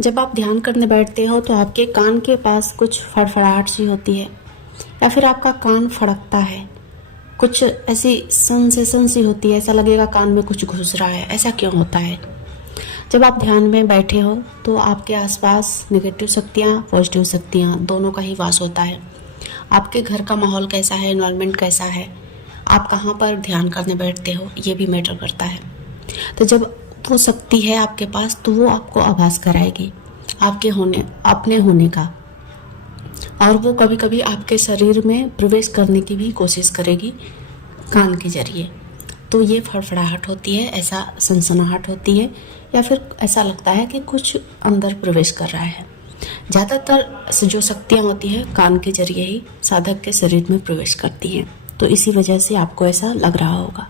जब आप ध्यान करने बैठते हो तो आपके कान के पास कुछ फड़फड़ाहट सी होती है या फिर आपका कान फड़कता है, कुछ ऐसी सेंसेशन सी होती है, ऐसा लगेगा कान में कुछ घुस रहा है। ऐसा क्यों होता है? जब आप ध्यान में बैठे हो तो आपके आसपास नेगेटिव शक्तियाँ, पॉजिटिव शक्तियाँ दोनों का ही वास होता है। आपके घर का माहौल कैसा है, एनवायरनमेंट कैसा है, आप कहाँ पर ध्यान करने बैठते हो, ये भी मैटर करता है। तो जब वो शक्ति है आपके पास तो वो आपको आभास कराएगी अपने होने का, और वो कभी कभी आपके शरीर में प्रवेश करने की भी कोशिश करेगी कान के जरिए। तो ये फड़फड़ाहट होती है, ऐसा सनसनाहट होती है, या फिर ऐसा लगता है कि कुछ अंदर प्रवेश कर रहा है। ज़्यादातर जो शक्तियाँ होती है कान के जरिए ही साधक के शरीर में प्रवेश करती हैं, तो इसी वजह से आपको ऐसा लग रहा होगा।